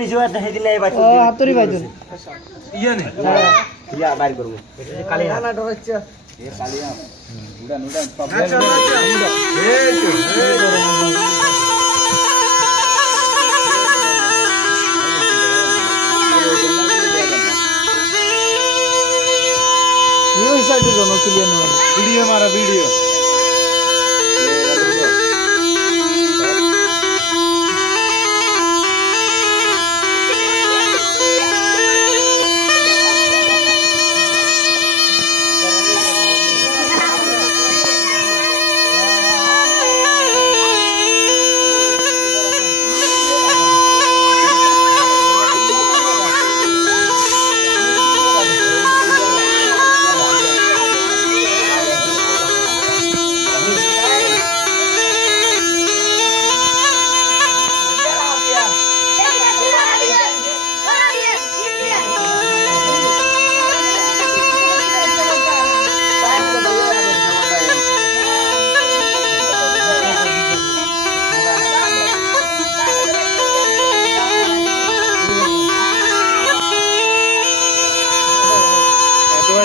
নিজেও একটা হেদিন নাই বাইক ও হাতরি বাইক ইয়া নে ইয়া বাইর করব এটা যে কালি না ডরাচ্ছে এ কালি না উড়ান উড়ান সব আচ্ছা ये साइड दोनों क्लियर नहीं वीडियो हमारा वीडियो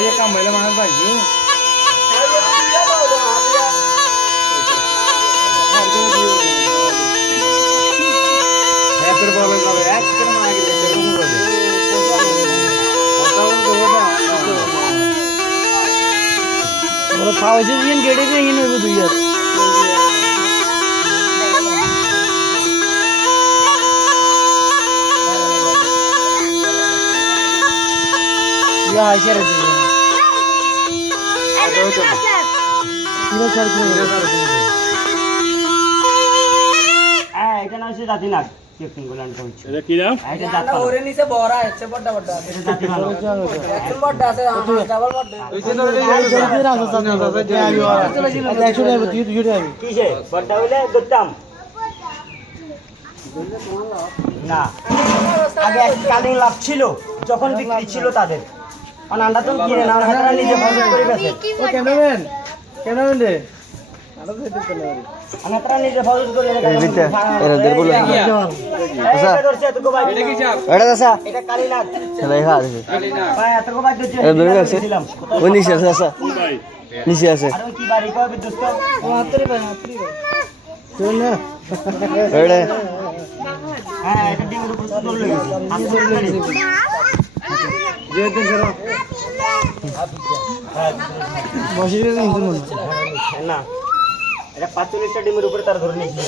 ये काम पहले मार भाई जो है फिर बोले का है कितना मार के देखो बोले बताओ को होता बोले खाओ जी इन गेड़े में इन वो दुइया या आशा रे এটা না হচ্ছে জাতি নাগ কেকিং গোলান কইছে এটা কি নাম এটা জাতি ওরে নিচে বড়া আছে বড় বড় এটা জাতি নাগ একদম বড় আছে ডাবল বড় ওইছে তো জলদি রাখো সামনে আছে যে আমি আর 100 টাকা তুই যাবি কিসে বড় হইলে দত্তাম না আগে কালিং লাভ ছিল যখন বিক্রি ছিল তাদের আর আমরা তো কিনে না আমরা নিজে বন্ধ করে গেছে ও ক্যামেরাম্যান রে আমরা তো এটা চলে আমরা নিজে বন্ধ করে গেছে এরা দের বলে আচ্ছা এটা তো ভাই এটা কি চাপ এটা দাসা এটা কালিনাথ চলে খা দেখি কালিনাথ ভাই এত কো ভাই দিছিলাম ও নিচে আছে দাসা ভাই নিচে আছে আর কি বাড়ি কবে দোস্ত ও হাতরে ভাই শুন না এড়ে হ্যাঁ এটা ডিমের উপর তো চলে গেছে আমি চলে গেছি যে দিন ধরো বসিরে কিন্তু না এটা 45টা ডিমের উপরে তার ধরে নিয়েছে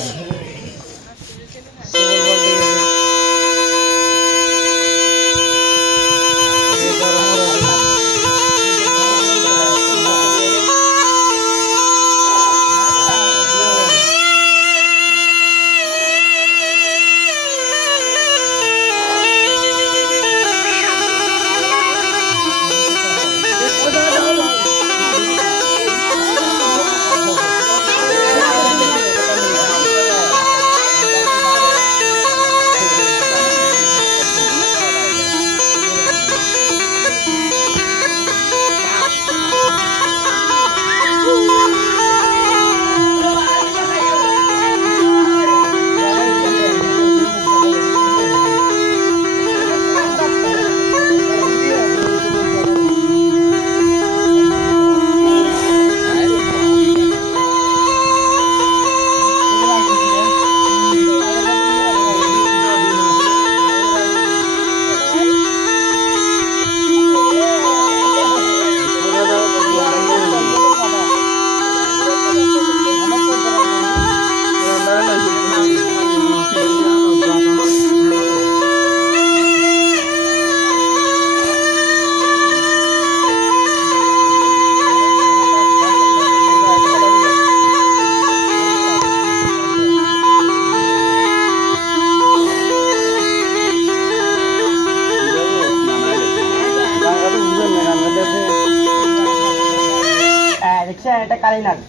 এটা কালিনাগ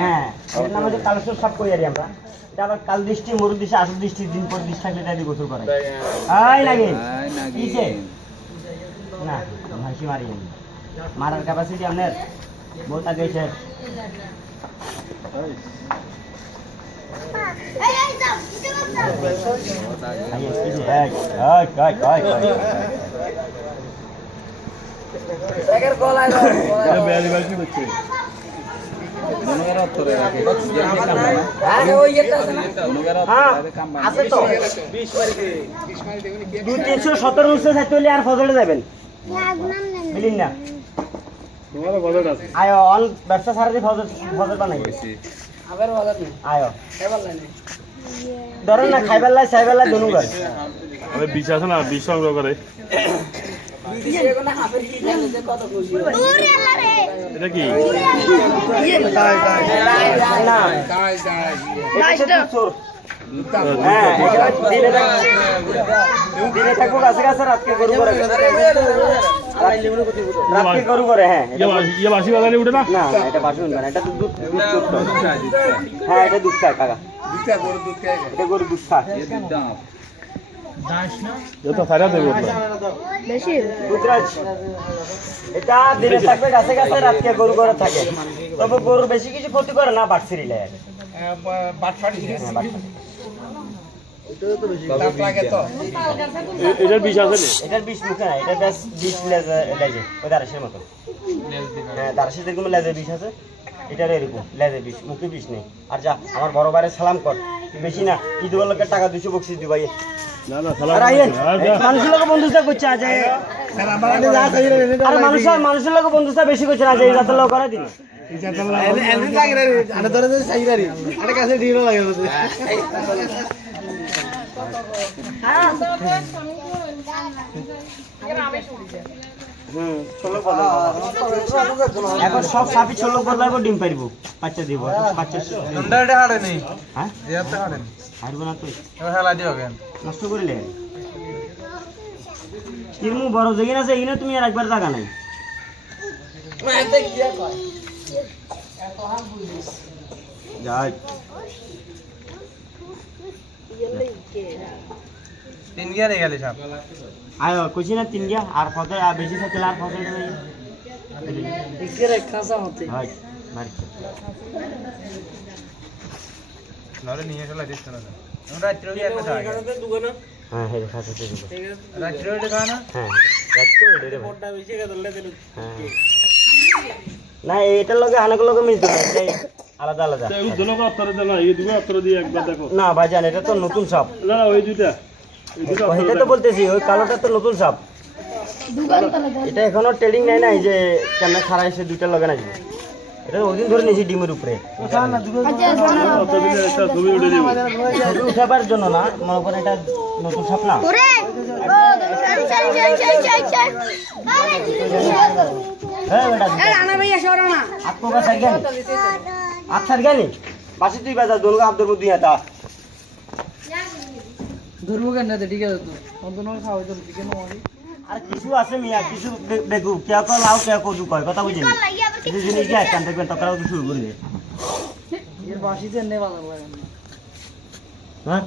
হ্যাঁ এর নাম হচ্ছে কালেশ্বর সব কই আমরা এটা আবার কাল দৃষ্টি মরু দৃষ্টি আসল দৃষ্টি দিন পর দৃষ্টি থাকলে এটা দিয়ে গোসল করে আই নাগে কিছে না হাসি মারি মারার ক্যাপাসিটি আপনার বহুত আগে শেষ আর ফজলে যাবেন না আয়ো অন ব্যবসা সারা দিয়ে ফজল বানাই আয়ো ধরেন না খাইবার লাই চাইবার লাই দনু করে বিষ আছে না বিষ সংগ্রহ করে এটা কি দিনে থাকবো কাছে কাছে রাতকে গরু করে রাতকে গরু করে হ্যাঁ ইয়ে বাসি বাজারে উঠে না না এটা বাসি উঠবে না এটা দুধ হ্যাঁ এটা দুধ খায় কাকা এটা গরু দুধ খায় এটা দিনে থাকবে কাছে কাছে রাতকে গরু করে থাকে তবে গরু বেশি কিছু ক্ষতি করে না বাটছিরিলে এটার বিষ আছে না এটার বিষ মুখে না এটা বেশ বিষ লেজে ওই দারাসের মতো হ্যাঁ দারাসের যেরকম লেজে বিষ আছে এটার এরকম লেজে বিষ মুখে বিষ নেই আর যা আমার বড় ভাইয়ের সালাম কর বেশি না ঈদ উপলক্ষে টাকা 200 বকশিস দিবাই না না সালাম মানুষের লোক বন্ধুতা করছে আজ আর মানুষের লোক বন্ধুতা বেশি করছে আজ এই রাতের লোক করে দিন এখন সব সাপি ছোলো বদলাবো ডিম পারিব বাচ্চা দিব বাচ্চা হারবো না তুই নষ্ট করিলে কিরমু বড় যেগিন আছে এখানে তুমি আর একবার জায়গা নাই যাই তিন গিয়া নিয়ে গেলি সাপ আয়ো কইছি না 3 গিয়া আর ফতে আর বেশি থাকলে আর ফতে দেই ইকেরে খাসা হতে হয় মার নরে নিয়ে চলে দিছ না আমরা রাত্রে গিয়া একটা খাই হ্যাঁ হে খাসা দেব রাত্রে ওটা খায় না হ্যাঁ রাতকে ওইটা রে পড়টা বেশি কে দলে দিল হ্যাঁ না এটার লগে আনাগুলো লগে মিলতে না এটাই আলাদা আলাদা এই দুটো অত্তর দেন না এই দুটো অত্তর দিয়ে একবার দেখো না ভাইজান এটা তো নতুন সাপ না না ওই দুইটা এটা তো বলতেছি ওই কালোটা তো নতুন সাপ এটা এখনো ট্রেডিং নাই নাই যে কেমন খারা এসে দুইটা লগে নাচবে এটা ওদিন ধরে নিয়েছি ডিমের উপরে ছবি উঠে দিব উঠাবার জন্য না মনে করেন এটা নতুন সাপ না হ্যাঁ বেটা আত্মকা সাইড গেলি আচ্ছার গেলি বাসি তুই বাজার দোলগা আব্দুর মধ্যে হাতা ধরবো কেন ঠিক আছে তো অন্তন খাওয়াই তো ঠিক আছে আর কিছু আছে মিয়া কিছু দেখু কেউ কেউ লাউ কেউ কদু কয় কথা বুঝিনি কিছু জিনিস যায় কান দেখবেন তখন শুরু করবে এর বাসিতে নে ভালো লাগে না হ্যাঁ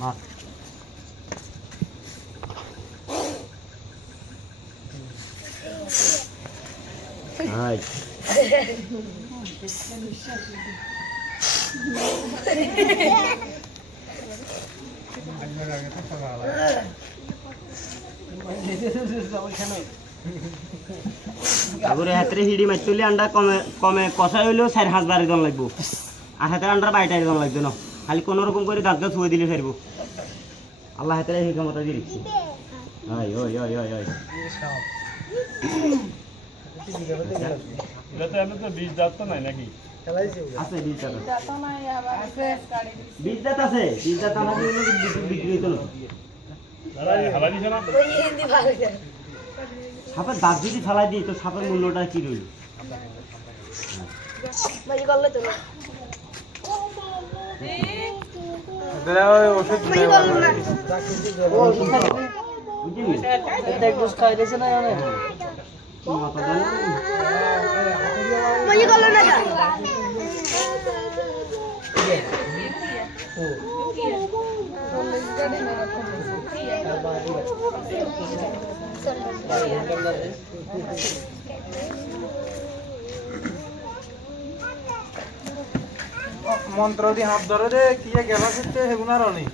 মা হাই আগরে হাতে হিডি মারতুলি আন্ডা কমে কমে কষাই হইলেও 4-5 বার জন লাগবো আর হাতে আন্ডা 22 জন লাগবে না খালি কোন রকম করে দাঁত দাঁত ছুঁয়ে দিলে ছাড়বো আল্লাহ হাতে এই ক্ষমতা দিয়ে দিচ্ছি ওই ওই ওই ওই ওই এটা তো আমি তো বীজ দাঁত তো নাই নাকি আছে বীজ দাঁত বীজ দাঁত আছে বীজ দাঁত আমাদের বিক্রি হইতো না হালা দিছে না সাপের দাঁত যদি ফালাই দিই তো সাপের মূল্যটা কি রইল ওষুধ খাই দিয়েছে না মন্ত্র দি হাত ধরে দে কি গেলা করতে হেগুনার অনেক